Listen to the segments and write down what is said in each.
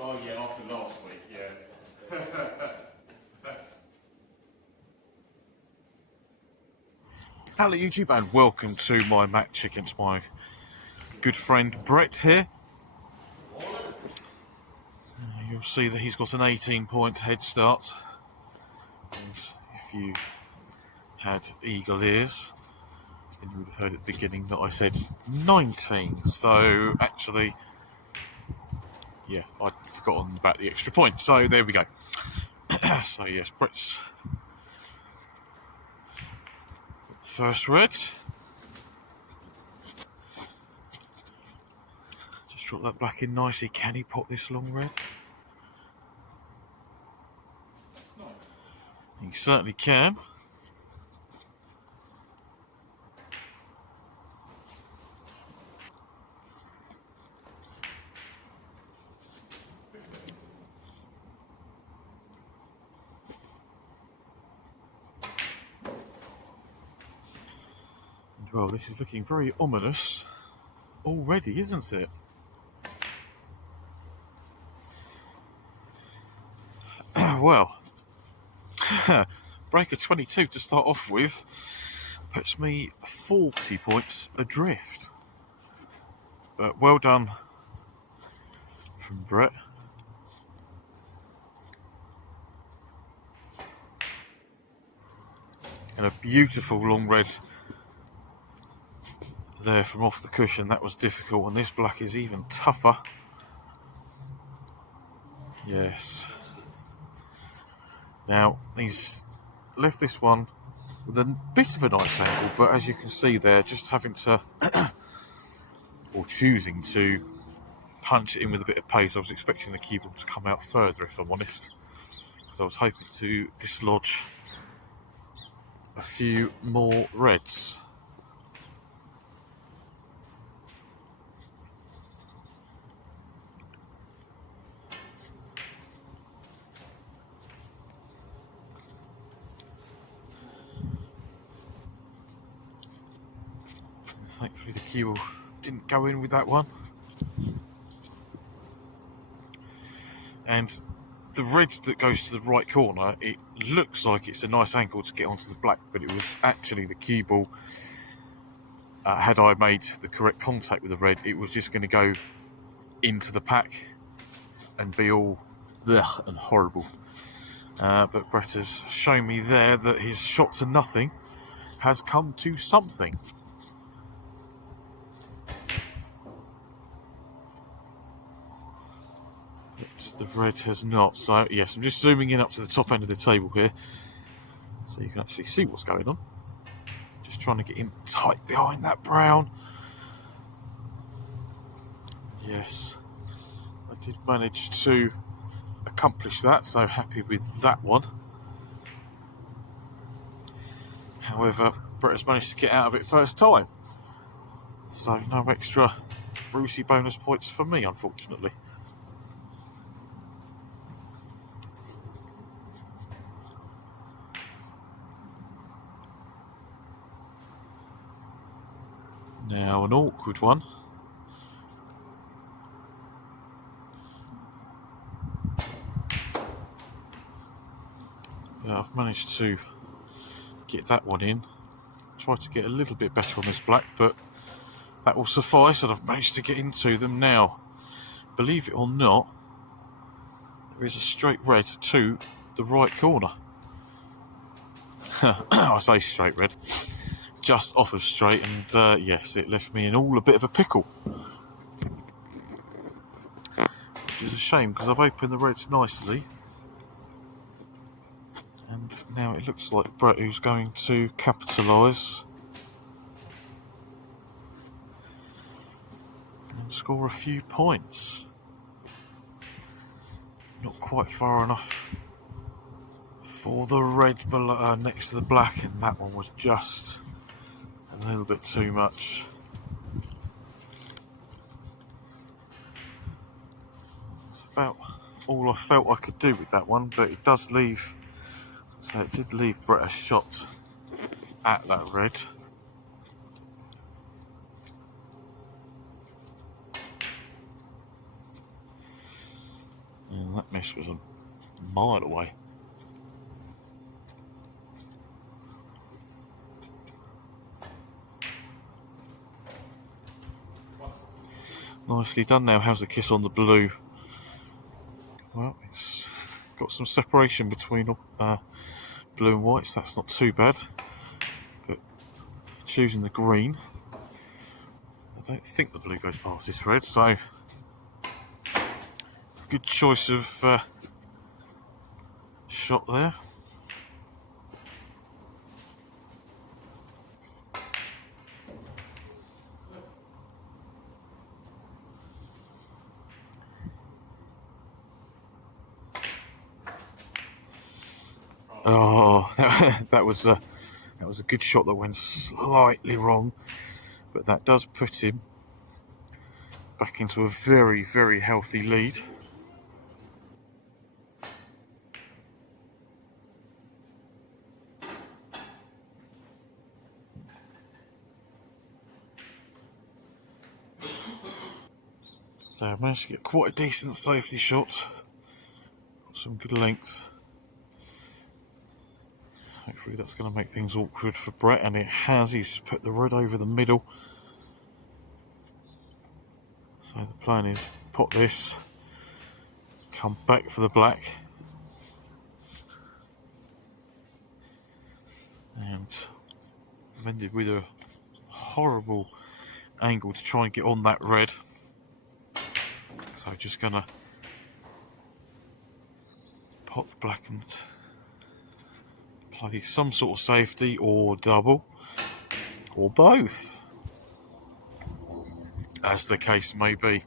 Oh yeah, after last week, yeah. Hello YouTube and welcome to my match against my good friend Brett here. You'll see that he's got an 18-point head start, and if you had eagle ears then you would have heard at the beginning that I said 19, so actually yeah, I'd forgotten about the extra point, so there we go. So yes, Brett's first red. Just drop that black in nicely. Can he pot this long red? He certainly can. Well, this is looking very ominous already, isn't it? Well, breaker 22 to start off with puts me 40 points adrift. But well done from Brett. And a beautiful long red there from off the cushion. That was difficult, and this black is even tougher. Yes. Now, he's left this one with a bit of a nice angle, but as you can see there, just having to, or choosing to, punch it in with a bit of pace. I was expecting the cue ball to come out further, if I'm honest, because I was hoping to dislodge a few more reds. Thankfully the cue ball didn't go in with that one. And the red that goes to the right corner, it looks like it's a nice angle to get onto the black, but it was actually the cue ball. Had I made the correct contact with the red, it was just going to go into the pack and be all blech and horrible. But Brett has shown me there that his shot to nothing has come to something. But the red has not. So yes, I'm just zooming in up to the top end of the table here, so you can actually see what's going on. Just trying to get in tight behind that brown. Yes, I did manage to accomplish that, so happy with that one. However, Brett has managed to get out of it first time, so no extra Brucey bonus points for me, unfortunately. Now an awkward one. Yeah, I've managed to get that one in. Try to get a little bit better on this black, but that will suffice, and I've managed to get into them now. Believe it or not, there is a straight red to the right corner. I say straight red, just off of straight, and yes, it left me in all a bit of a pickle. Which is a shame, because I've opened the reds nicely. And now it looks like Brett who's going to capitalise and score a few points. Not quite far enough for the red below, next to the black, and that one was just a little bit too much. It's about all I felt I could do with that one, but it does leave. So it did leave Brett a shot at that red. miss was a mile away. Nicely done now. How's the kiss on the blue? Well, it's got some separation between blue and white, so that's not too bad. But choosing the green, I don't think the blue goes past this red, so good choice of shot there. Oh, that was a good shot that went slightly wrong, but that does put him back into a very, very healthy lead. So I managed to get quite a decent safety shot. Got some good length. Hopefully that's going to make things awkward for Brett, and it has. He's put the red over the middle. So the plan is pot this, come back for the black, and I've ended with a horrible angle to try and get on that red. So just going to pot the black and play some sort of safety or double or both, as the case may be.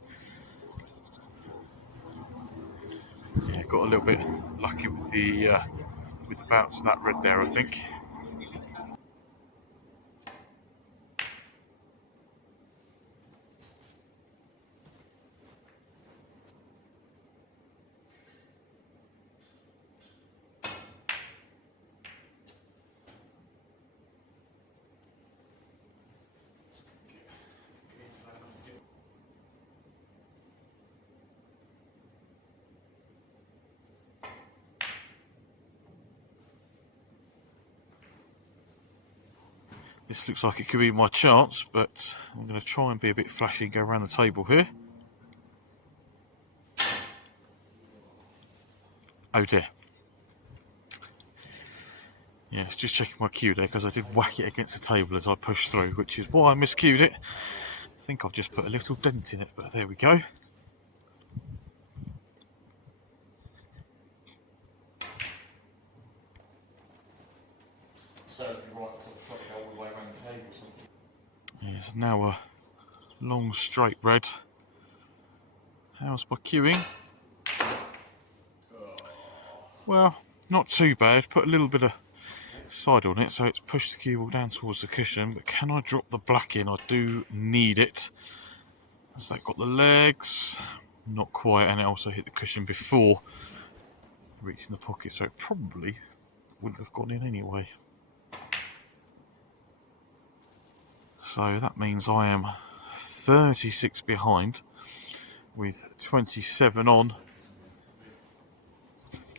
Yeah, got a little bit lucky with the bounce of that red there, I think. This looks like it could be my chance, but I'm going to try and be a bit flashy and go around the table here. Oh dear. Yeah, just checking my cue there, because I did whack it against the table as I pushed through, which is why I miscued it. I think I've just put a little dent in it, but there we go. So if you're right, so probably go all the way around the table or something. Yeah, so now a long straight red. How's my cueing? Well, not too bad. Put a little bit of side on it, so it's pushed the cue ball down towards the cushion. But can I drop the black in? I do need it. Has that got the legs? Not quite, and it also hit the cushion before reaching the pocket, so it probably wouldn't have gone in anyway. So that means I am 36 behind with 27 on.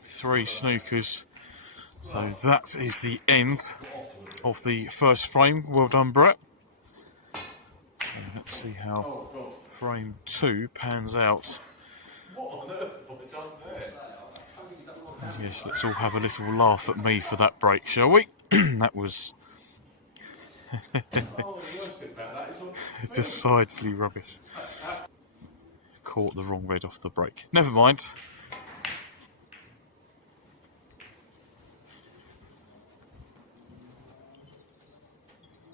3 snookers. So that is the end of the first frame. Well done, Brett. So let's see how frame 2 pans out. What on earth have I done there? Yes, let's all have a little laugh at me for that break, shall we? That was Oh, the worst bit about that is on film. decidedly rubbish. Caught the wrong red off the break. Never mind.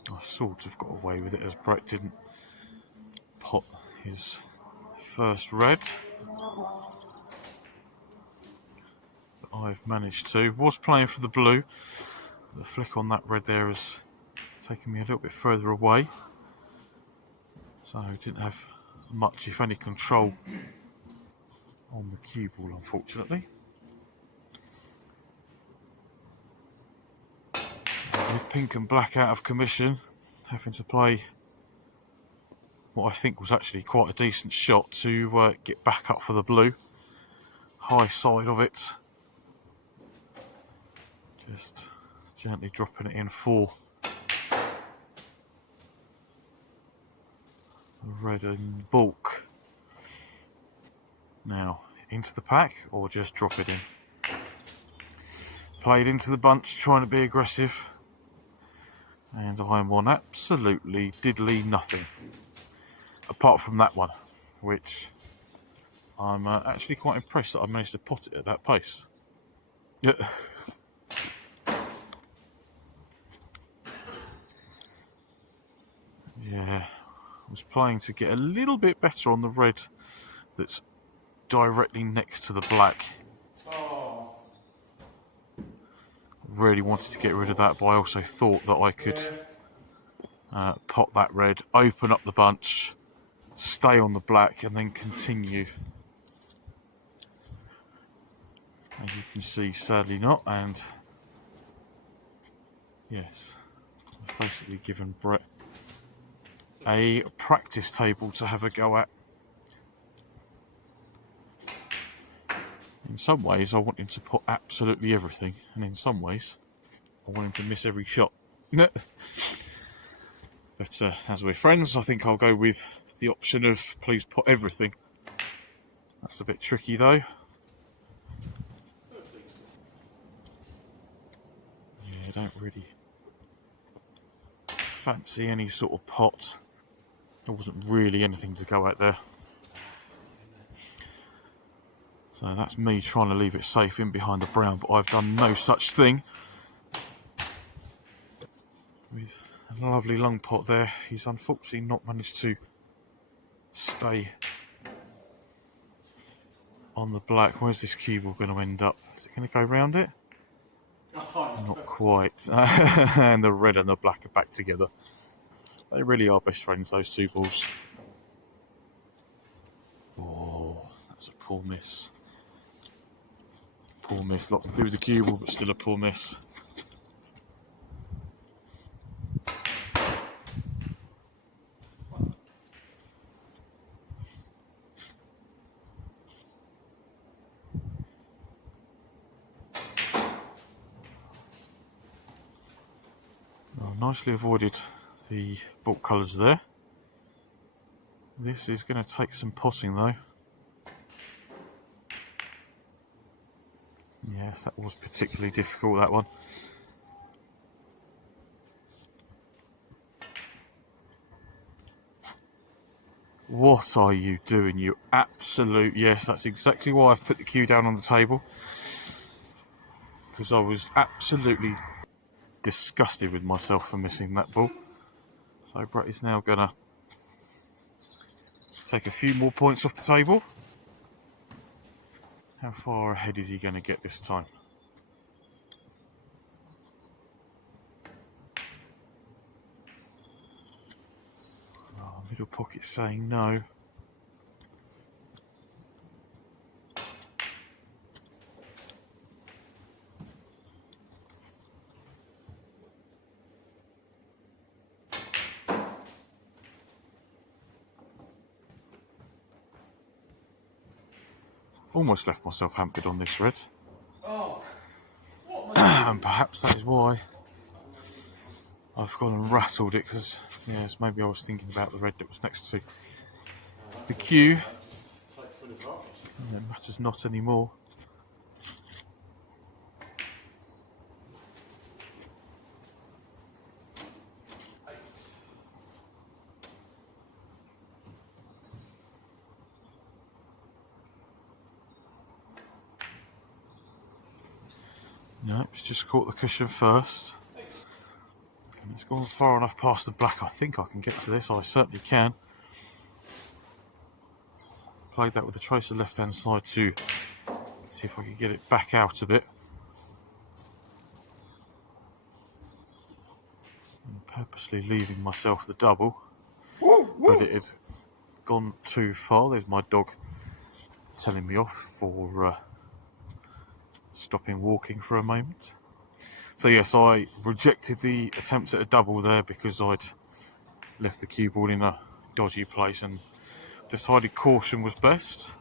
I sort of got away with it, as Brett didn't pot his first red. But I've managed to. Was playing for the blue. The flick on that red there has taken me a little bit further away. So I didn't have much, if any, control on the cue ball, unfortunately. With pink and black out of commission, having to play what I think was actually quite a decent shot to get back up for the blue. high side of it. Just gently dropping it in for red and bulk. Now, into the pack or just drop it in. Played into the bunch, trying to be aggressive. And I'm on absolutely diddly nothing. Apart from that one, which I'm actually quite impressed that I managed to pot it at that pace. Yeah. Yeah, I was playing to get a little bit better on the red that's directly next to the black. Oh. Really wanted to get rid of that, but I also thought that I could pot that red, open up the bunch, stay on the black, and then continue. As you can see, sadly not, and yes, I've basically given Brett a practice table to have a go at. In some ways, I want him to put absolutely everything, and in some ways, I want him to miss every shot. But as we're friends, I think I'll go with the option of please put everything. That's a bit tricky though. Yeah, I don't really fancy any sort of pot. There wasn't really anything to go at there. So that's me trying to leave it safe in behind the brown, but I've done no such thing. With a lovely long pot there, he's unfortunately not managed to stay on the black. Where's this cue ball going to end up? Is it going to go round it? Oh, Not quite. And the red and the black are back together. They really are best friends, those two balls. Oh, that's a poor miss. Poor miss. Lots to do with the cue ball, but still a poor miss. Oh, nicely avoided the bulk colours there. This is going to take some potting though. Yes, that was particularly difficult, that one. What are you doing, you absolute... Yes, that's exactly why I've put the cue down on the table. Because I was absolutely disgusted with myself for missing that ball. So Brett is now going to take a few more points off the table. How far ahead is he going to get this time? Oh, middle pocket saying no. Almost left myself hampered on this red. Oh, what am I And perhaps that is why I've gone and rattled it, because yes, maybe I was thinking about the red that was next to the cue. And it matters not anymore. No, it's just caught the cushion first. And it's gone far enough past the black. I think I can get to this. I certainly can. Played that with a trace of left hand side to see if I can get it back out a bit. And purposely leaving myself the double. But it had gone too far. There's my dog telling me off for stopping walking for a moment. So yes, I rejected the attempt at a double there because I'd left the cue ball in a dodgy place and decided caution was best.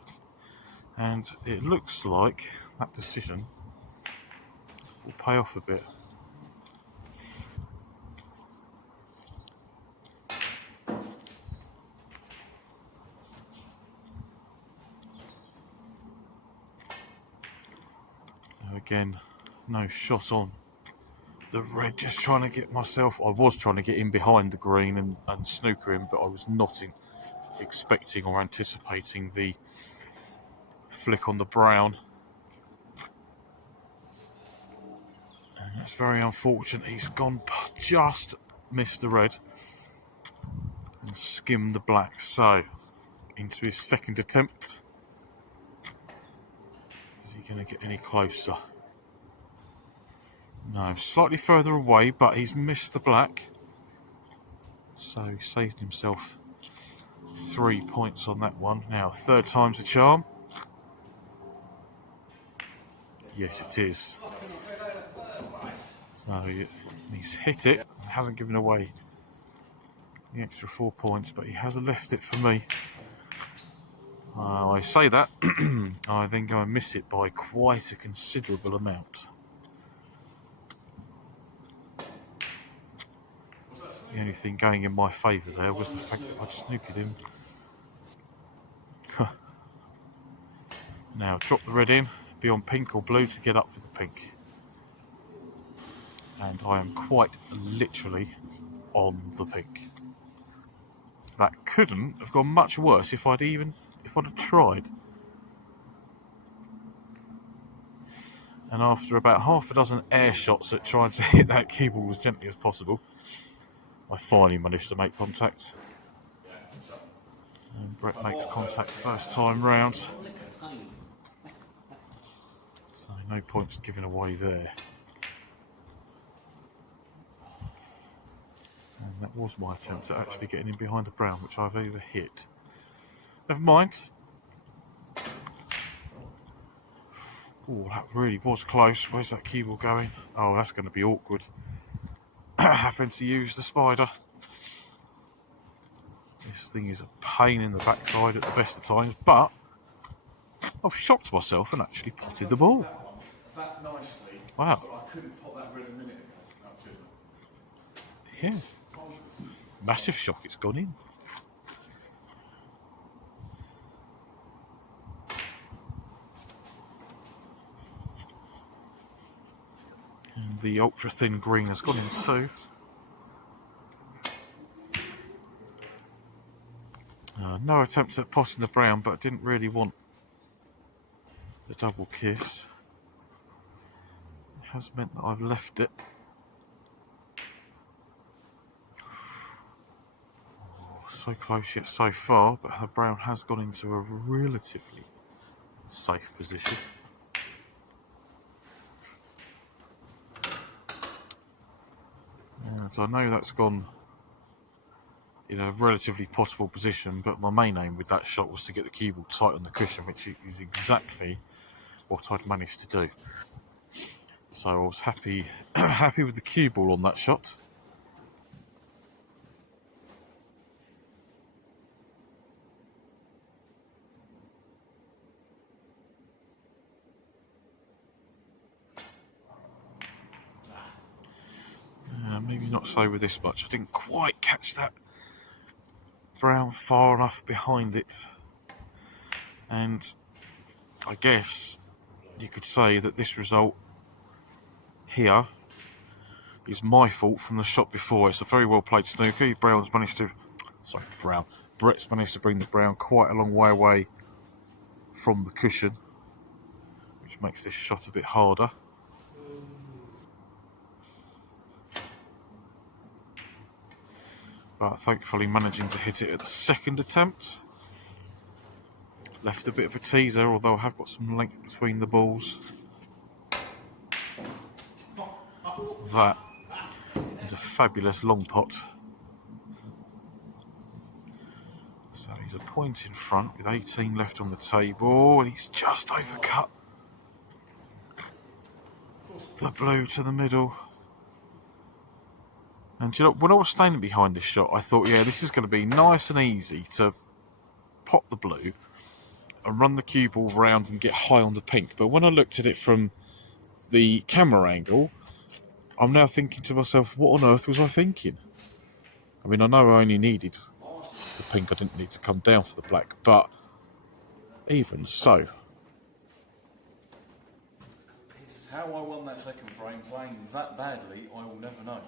And it looks like that decision will pay off a bit. Now again, no shot on the red, just trying to get myself, I was trying to get in behind the green and snooker him, but I was not expecting or anticipating the flick on the brown. And that's very unfortunate. He's gone just missed the red and skimmed the black. So into his second attempt. Is he going to get any closer? No, slightly further away, but he's missed the black. So he saved himself 3 points on that one. Now, third time's a charm. Yes, it is. So he's hit it and hasn't given away the extra 4 points, but he has left it for me. I say that, I then go and miss it by quite a considerable amount. The only thing going in my favour there was the fact that I'd snookered him. Now, drop the red in, be on pink or blue to get up for the pink. And I am quite literally on the pink. That couldn't have gone much worse if I'd have tried. And after about half a dozen air shots at trying to hit that cue ball as gently as possible, I finally managed to make contact. And Brett makes contact first time round. So no points given away there. And that was my attempt at actually getting in behind the brown, which I've over hit. Never mind. Oh, that really was close. Where's that cue ball going? Oh, that's going to be awkward. Having to use the spider. This thing is a pain in the backside at the best of times, but I've shocked myself and actually potted the ball. That nicely. Wow. But I couldn't pot that red a minute ago. Yeah. Massive shock, it's gone in. And the ultra thin green has gone in too. No attempts at potting the brown, but I didn't really want the double kiss. It has meant that I've left it. Oh, so close yet so far, but the brown has gone into a relatively safe position. And I know that's gone in a relatively pottable position, but my main aim with that shot was to get the cue ball tight on the cushion, which is exactly what I'd managed to do. So I was happy with the cue ball on that shot. Maybe not so with this much. I didn't quite catch that brown far enough behind it. And I guess you could say that this result here is my fault from the shot before. It's a very well played snooker. Brett's managed to bring the brown quite a long way away from the cushion, which makes this shot a bit harder. But thankfully managing to hit it at the second attempt. Left a bit of a teaser, although I have got some length between the balls. That is a fabulous long pot. So he's a point in front with 18 left on the table, and he's just overcut the blue to the middle. And you know, when I was standing behind this shot, I thought, yeah, this is going to be nice and easy to pot the blue and run the cue ball round and get high on the pink. But when I looked at it from the camera angle, I'm now thinking to myself, what on earth was I thinking? I mean, I know I only needed the pink, I didn't need to come down for the black, but even so. How I won that second frame playing that badly, I will never know.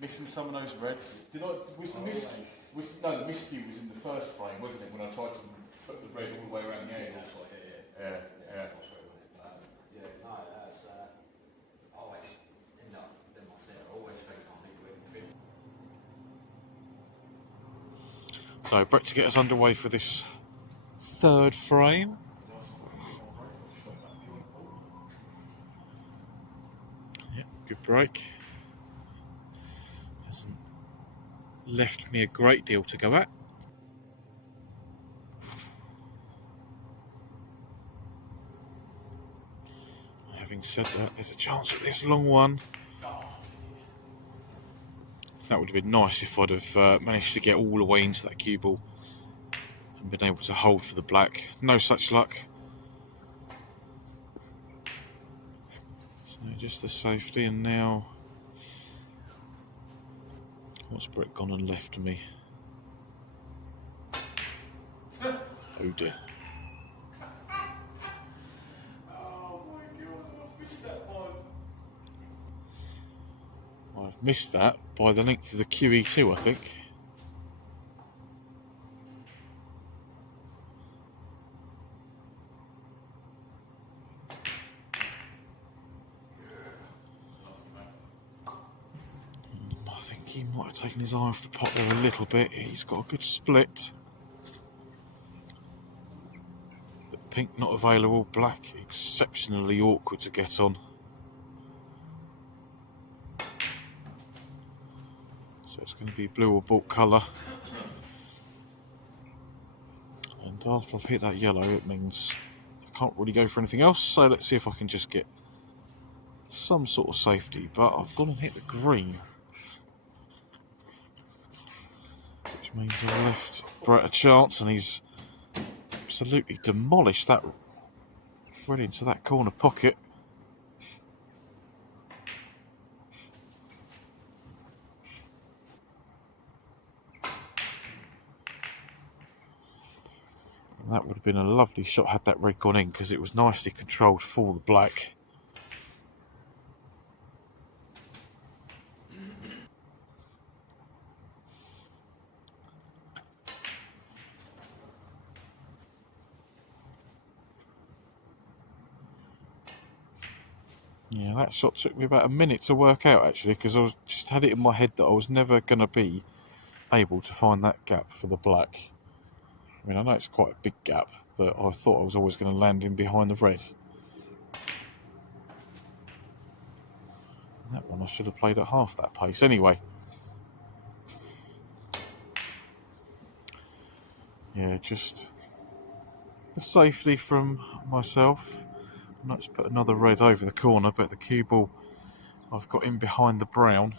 Missing some of those reds. The miscue was in the first frame, wasn't it? When I tried to put the red all the way around the angle. Yeah. No, that's always end up in my set. I always think I need to win. So Brett to get us underway for this third frame. Yeah, good break. Hasn't left me a great deal to go at. Having said that, there's a chance at this long one. That would have been nice if I'd have managed to get all the way into that cue ball and been able to hold for the black. No such luck. So just the safety, and now what's Brett gone and left me? Oh dear. Oh my god, I've missed that one. I've missed that by the length of the QE2, I think. I think he might have taken his eye off the pot there a little bit. He's got a good split. But pink not available, black exceptionally awkward to get on. So it's going to be blue or bulk colour. And after I've hit that yellow, it means I can't really go for anything else. So let's see if I can just get some sort of safety. But I've gone and hit the green, which means I've left Brett a chance, and he's absolutely demolished that right into that corner pocket. And that would have been a lovely shot had that red gone in, because it was nicely controlled for the black. Yeah, that shot took me about a minute to work out, actually, because I just had it in my head that I was never going to be able to find that gap for the black. I mean, I know it's quite a big gap, but I thought I was always going to land in behind the red. And that one I should have played at half that pace anyway. Yeah, just the safety from myself. Let's put another red over the corner, but the cue ball I've got in behind the brown.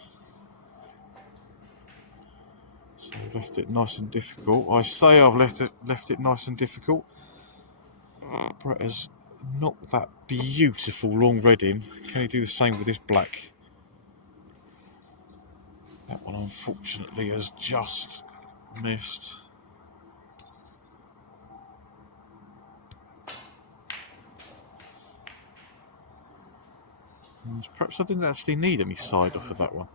So I've left it nice and difficult. I say I've left it nice and difficult. Brett has knocked that beautiful long red in. Can he do the same with this black? That one unfortunately has just missed. And perhaps I didn't actually need any side off of that one.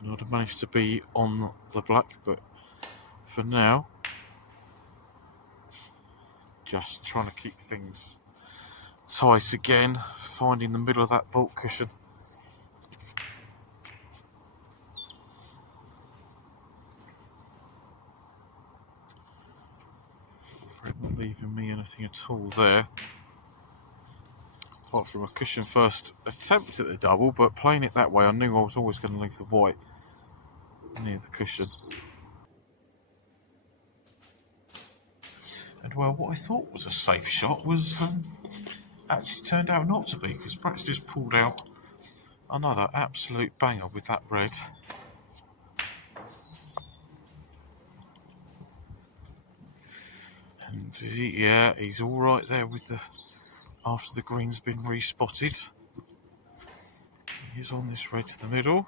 And I'd have managed to be on the black, but for now, just trying to keep things tight again, finding the middle of that vault cushion. Not leaving me anything at all there, apart from a cushion first attempt at the double, but playing it that way I knew I was always going to leave the white near the cushion. And well, what I thought was a safe shot was actually turned out not to be, because Brett's just pulled out another absolute banger with that red. Is he? Yeah, he's all right there with the after the green's been respotted. He's on this red to the middle.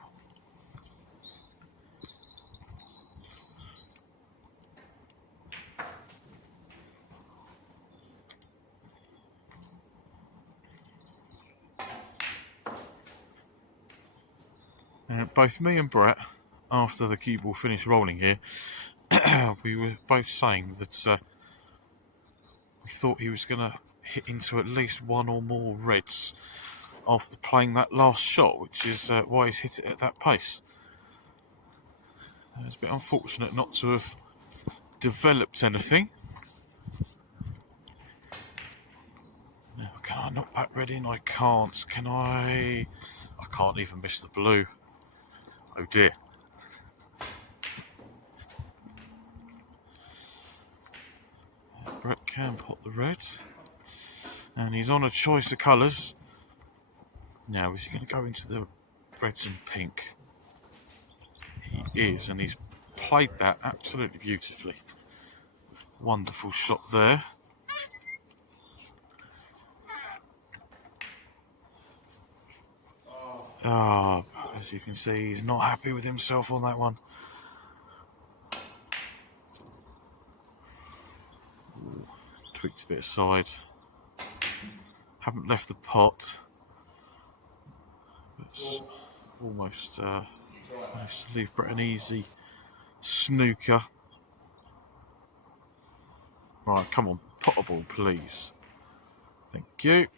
Both me and Brett, after the cue ball finished rolling here, we were both saying that we thought he was going to hit into at least one or more reds after playing that last shot, which is why he's hit it at that pace. It's a bit unfortunate not to have developed anything. Now, can I knock that red in? I can't. Can I? I can't even miss the blue. Oh dear. Brett can pot the red. And he's on a choice of colours. Now, is he going to go into the reds and pink? He is, and he's played that absolutely beautifully. Wonderful shot there. Ah, as you can see, he's not happy with himself on that one. Ooh, tweaked a bit aside. Haven't left the pot. It's almost managed to leave Brett an easy snooker. Right, come on, pot a ball, please. Thank you.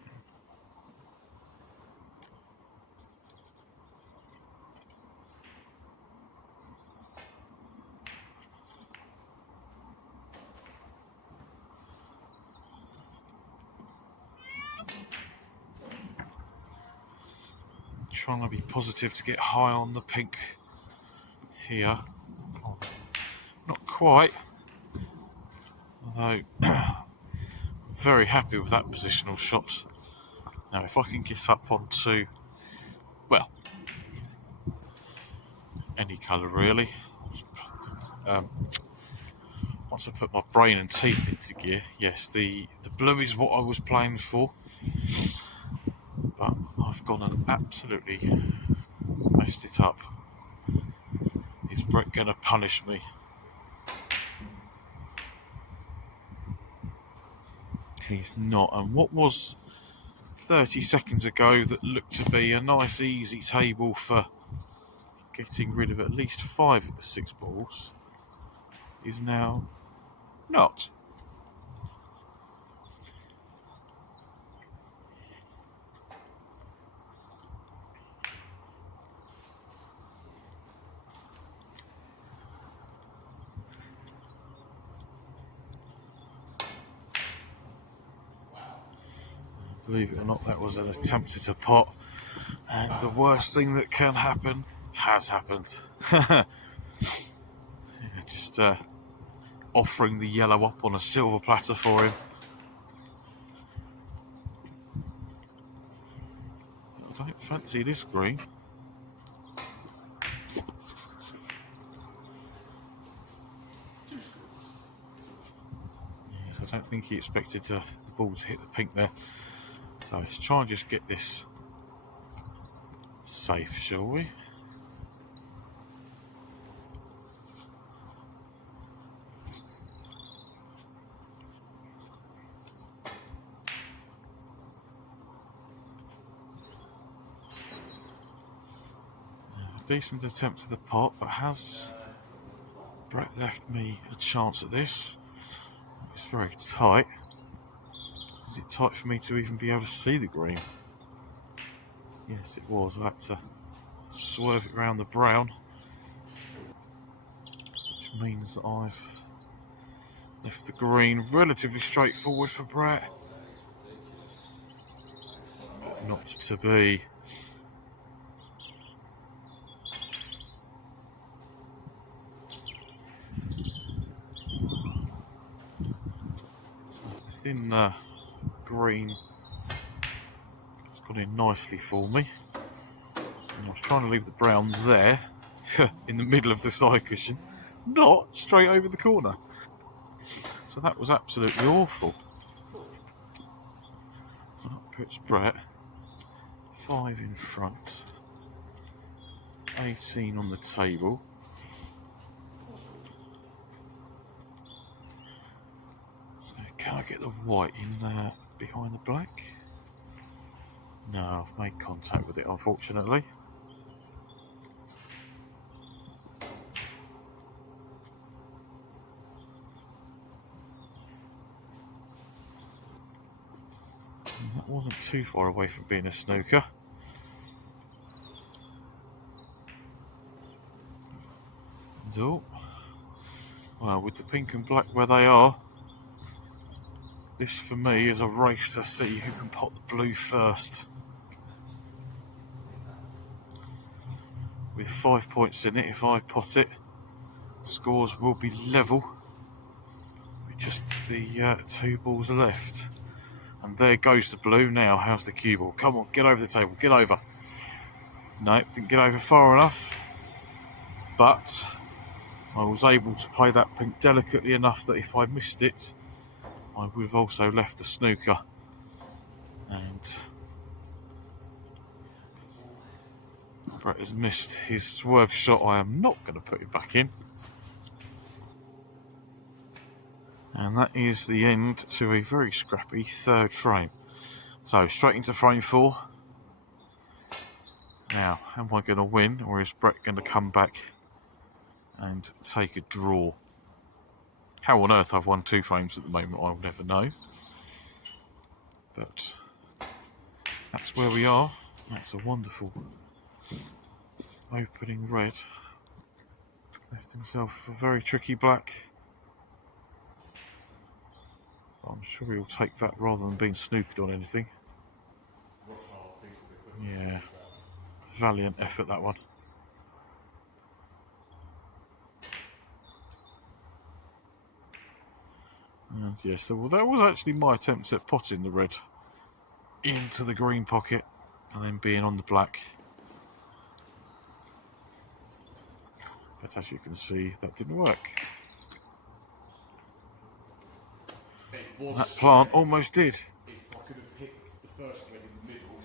Trying to be positive to get high on the pink here. Oh, not quite. Although, very happy with that positional shot. Now, if I can get up onto, well, any colour really. Once I put my brain and teeth into gear, yes, the blue is what I was playing for. But I've gone and absolutely messed it up. Is Brett going to punish me? He's not. And what was 30 seconds ago that looked to be a nice easy table for getting rid of at least 5 of the 6 balls is now not. Believe it or not, that was an attempt at a pot, and the worst thing that can happen has happened. Just offering the yellow up on a silver platter for him. I don't fancy this green. Yes, I don't think he expected the ball to hit the pink there. So let's try and just get this safe, shall we? Decent attempt to the pot, but has Brett left me a chance at this? It's very tight. Is it tight for me to even be able to see the green? Yes, it was. I had to swerve it around the brown, which means that I've left the green relatively straightforward for Brett. But not to be. So within green, it's gone in nicely for me. And I was trying to leave the brown there, in the middle of the side cushion, not straight over the corner. So that was absolutely awful. That puts Brett 5 in front, 18 on the table. So can I get the white in behind the black? No, I've made contact with it, unfortunately. And that wasn't too far away from being a snooker. And oh, well, with the pink and black where they are, this for me is a race to see who can pot the blue first. With 5 points in it, if I pot it, the scores will be level with just the 2 balls left. And there goes the blue. Now, how's the cue ball? Come on, get over the table, get over. No, didn't get over far enough. But I was able to play that pink delicately enough that if I missed it, I would have also left the snooker. And Brett has missed his swerve shot. I am not going to put it back in. And that is the end to a very scrappy third frame. So straight into frame 4. Now, am I going to win, or is Brett going to come back and take a draw? How on earth I've won 2 frames at the moment, I'll never know. But that's where we are. That's a wonderful opening red. Left himself a very tricky black. I'm sure he'll take that rather than being snooked on anything. Yeah, valiant effort, that one. And yes, well, that was actually my attempt at potting the red into the green pocket and then being on the black. But as you can see, that didn't work. That plant almost did. If I could have hit the first red in the middle.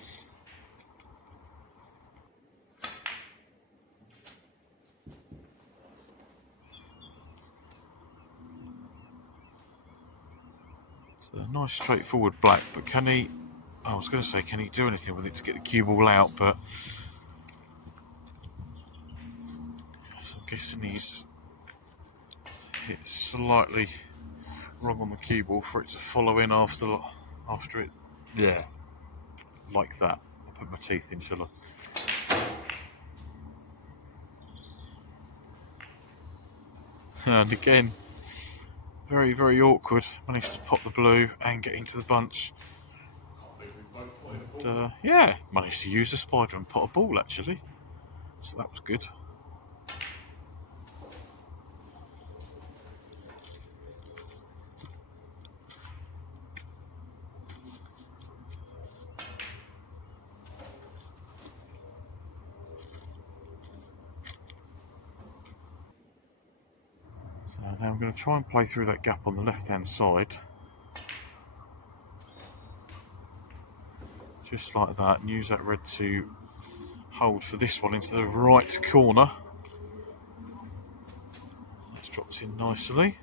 So a nice straightforward black, but can he... I was going to say, can he do anything with it to get the cue ball out, but... So I'm guessing he's hit slightly wrong on the cue ball for it to follow in after it. Yeah, like that. I'll put my teeth in, shall I? And again, very, very awkward. Managed to pop the blue and get into the bunch. And, yeah, managed to use the spider and pot a ball, actually. So that was good. So now I'm going to try and play through that gap on the left-hand side. Just like that, and use that red to hold for this one into the right corner. That's dropped in nicely.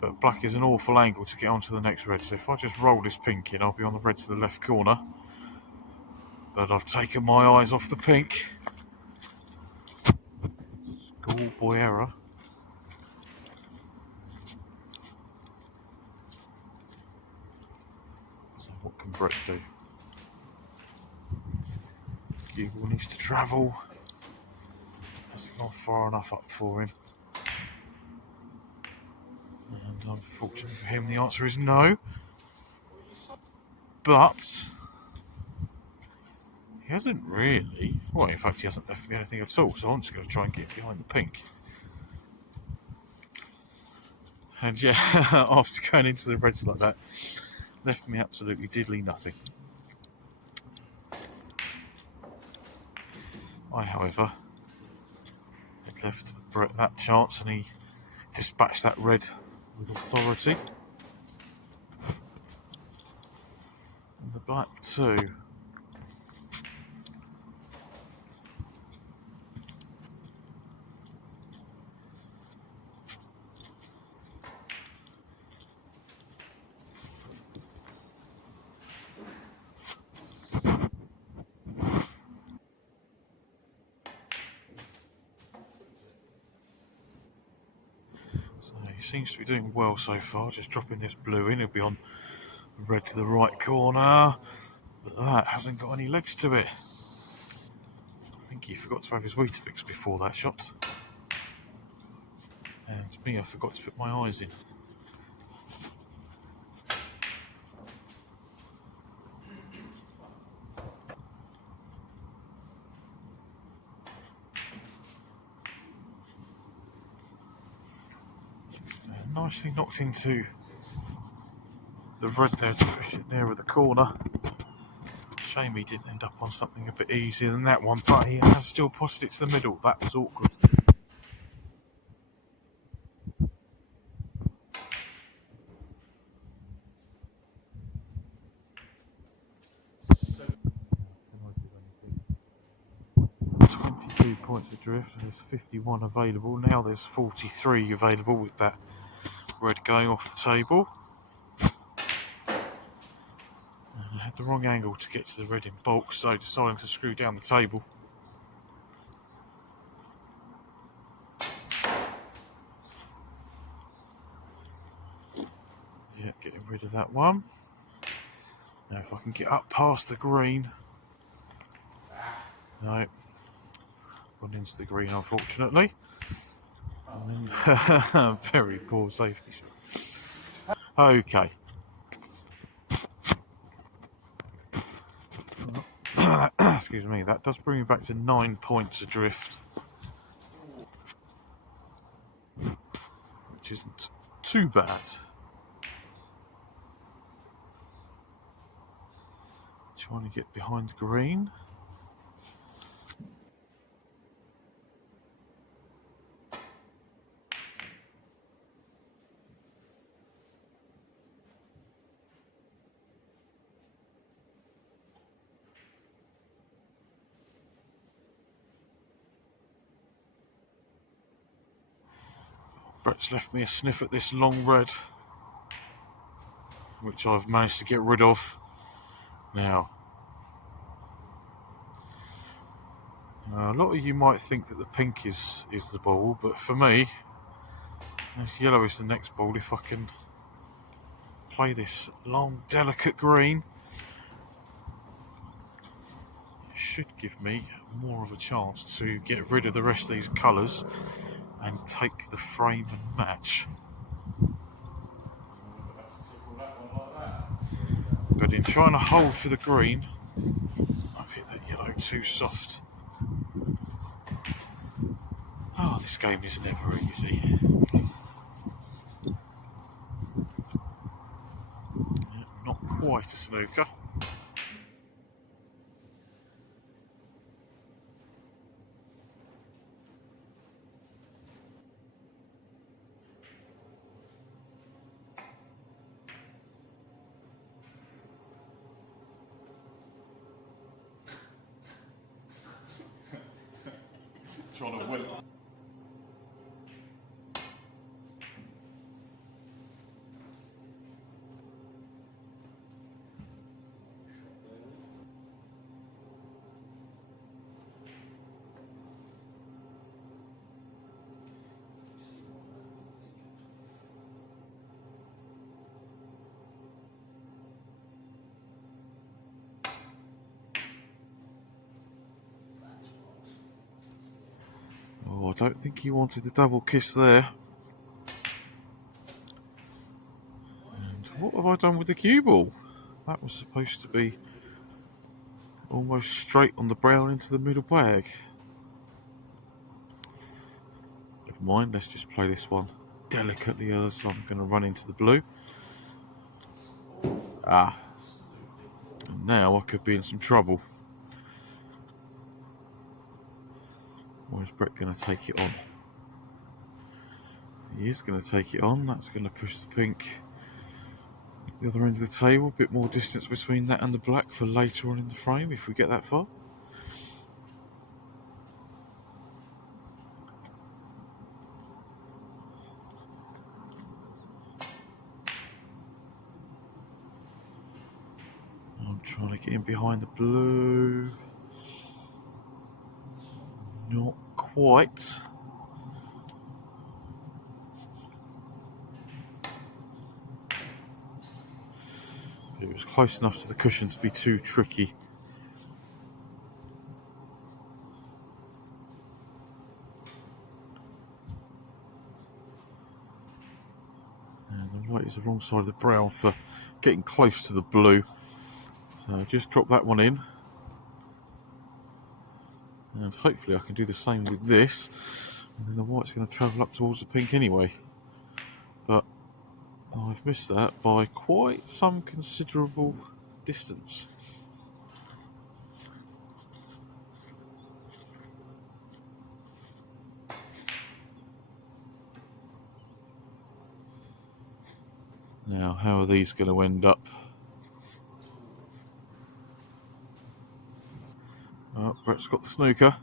But black is an awful angle to get onto the next red, so if I just roll this pink in, I'll be on the red to the left corner. But I've taken my eyes off the pink. Schoolboy error. So what can Brett do? Cue ball needs to travel. Hasn't gone far enough up for him. And unfortunately for him, the answer is no. But he hasn't really. Well, in fact, he hasn't left me anything at all. So I'm just going to try and get behind the pink. And yeah, after going into the reds like that, left me absolutely diddly nothing. I, however, had left Brett that chance, and he dispatch that red with authority. And the black too. So he seems to be doing well so far, just dropping this blue in. He'll be on red to the right corner, but that hasn't got any legs to it. I think he forgot to have his Weetabix before that shot. And me, I forgot to put my eyes in. Nicely knocked into the red there to push it nearer the corner. Shame he didn't end up on something a bit easier than that one, but he has still potted it to the middle. That was awkward. So 22 points adrift, there's 51 available. Now there's 43 available with that red going off the table. And I had the wrong angle to get to the red in bulk, so deciding to screw down the table. Yeah, getting rid of that one. Now if I can get up past the green. No. Gone into the green, unfortunately. And then, very poor safety shot. Okay. Excuse me, that does bring me back to 9 points adrift. Which isn't too bad. Trying to get behind the green. Brett's left me a sniff at this long red, which I've managed to get rid of. Now, a lot of you might think that the pink is the ball, but for me, this yellow is the next ball. If I can play this long, delicate green, it should give me more of a chance to get rid of the rest of these colours and take the frame and match. But in trying to hold for the green, I've hit that yellow too soft. Oh, this game is never easy. Not quite a snooker. trying to win. Oh, I don't think he wanted the double kiss there. And what have I done with the cue ball? That was supposed to be almost straight on the brown into the middle bag. Never mind, let's just play this one delicately, so I'm going to run into the blue. Ah, and now I could be in some trouble. Or is Brett going to take it on? He is going to take it on. That's going to push the pink the other end of the table. A bit more distance between that and the black for later on in the frame if we get that far. I'm trying to get in behind the blue. Not quite. It was close enough to the cushion to be too tricky. And the white is the wrong side of the brown for getting close to the blue. So just drop that one in. And hopefully I can do the same with this. And then the white's going to travel up towards the pink anyway. But I've missed that by quite some considerable distance. Now, how are these going to end up? Oh, Brett's got the snooker.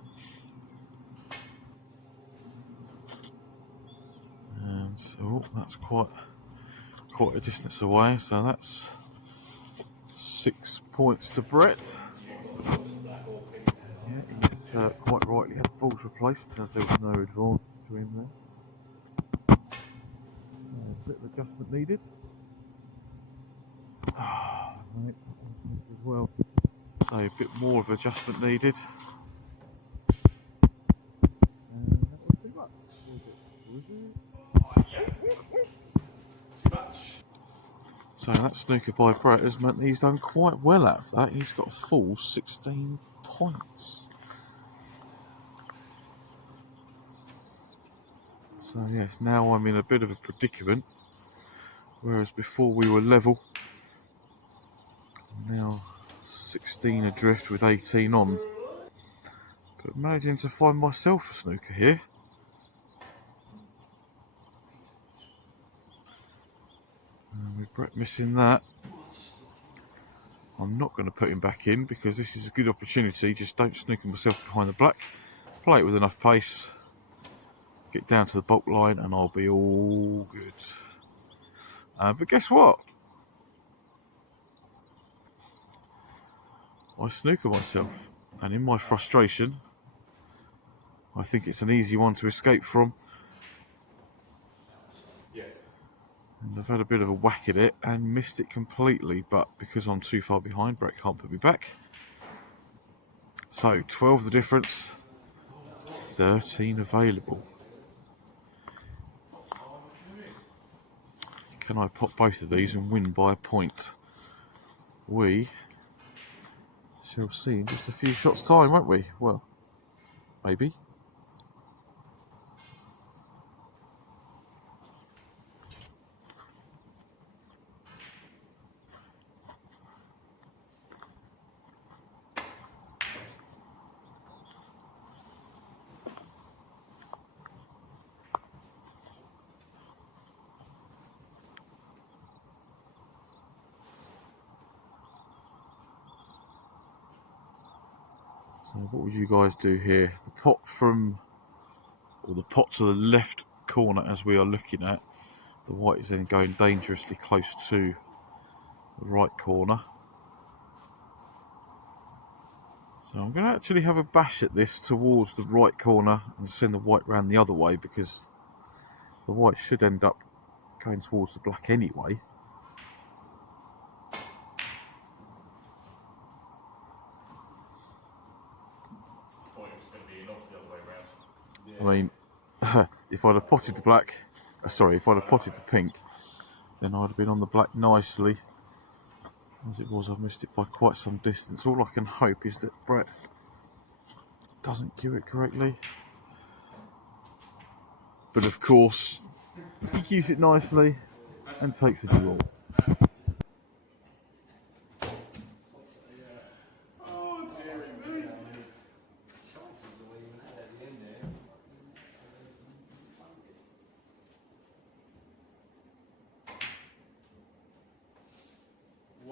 And oh, that's quite a distance away, so that's 6 points to Brett. Yeah, he's quite rightly had the balls replaced as there was no advantage to him there. A bit of adjustment needed. No, as well. So a bit more of adjustment needed. And that was too much. Was it? Too much. So that snooker by Brett has meant he's done quite well out of that. He's got a full 16 points. So yes, now I'm in a bit of a predicament. Whereas before we were level. Now 16 adrift with 18 on. But managing to find myself a snooker here. And with Brett missing that, I'm not going to put him back in because this is a good opportunity. Just don't snooker myself behind the black. Play it with enough pace. Get down to the bulk line and I'll be all good. But guess what? I snooker myself. And in my frustration, I think it's an easy one to escape from. Yeah. And I've had a bit of a whack at it and missed it completely, but because I'm too far behind, Brett can't put me back. So 12 the difference, 13 available. Can I pop both of these and win by a point? We shall see in just a few shots time, won't we? Well, maybe. So what would you guys do here? The pot to the left corner as we are looking at, the white is then going dangerously close to the right corner. So I'm going to actually have a bash at this towards the right corner and send the white round the other way because the white should end up going towards the black anyway. I thought it was going to be enough the other way around. Yeah. I mean, if I'd have potted the black, if I'd have potted the pink, then I'd have been on the black nicely. As it was, I've missed it by quite some distance. All I can hope is that Brett doesn't cue it correctly. But of course, he cues it nicely and takes a draw. Oh, dearie me. Chances that we even had at the end there.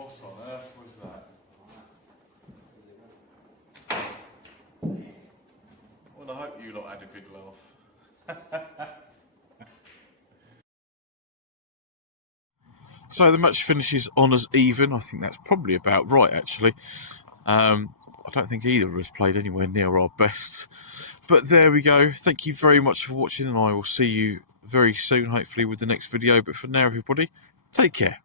What on earth was that? Well, I hope you lot had a good laugh. So the match finishes on as even. I think that's probably about right, actually. I don't think either of us played anywhere near our best. But there we go. Thank you very much for watching, and I will see you very soon, hopefully, with the next video. But for now, everybody, take care.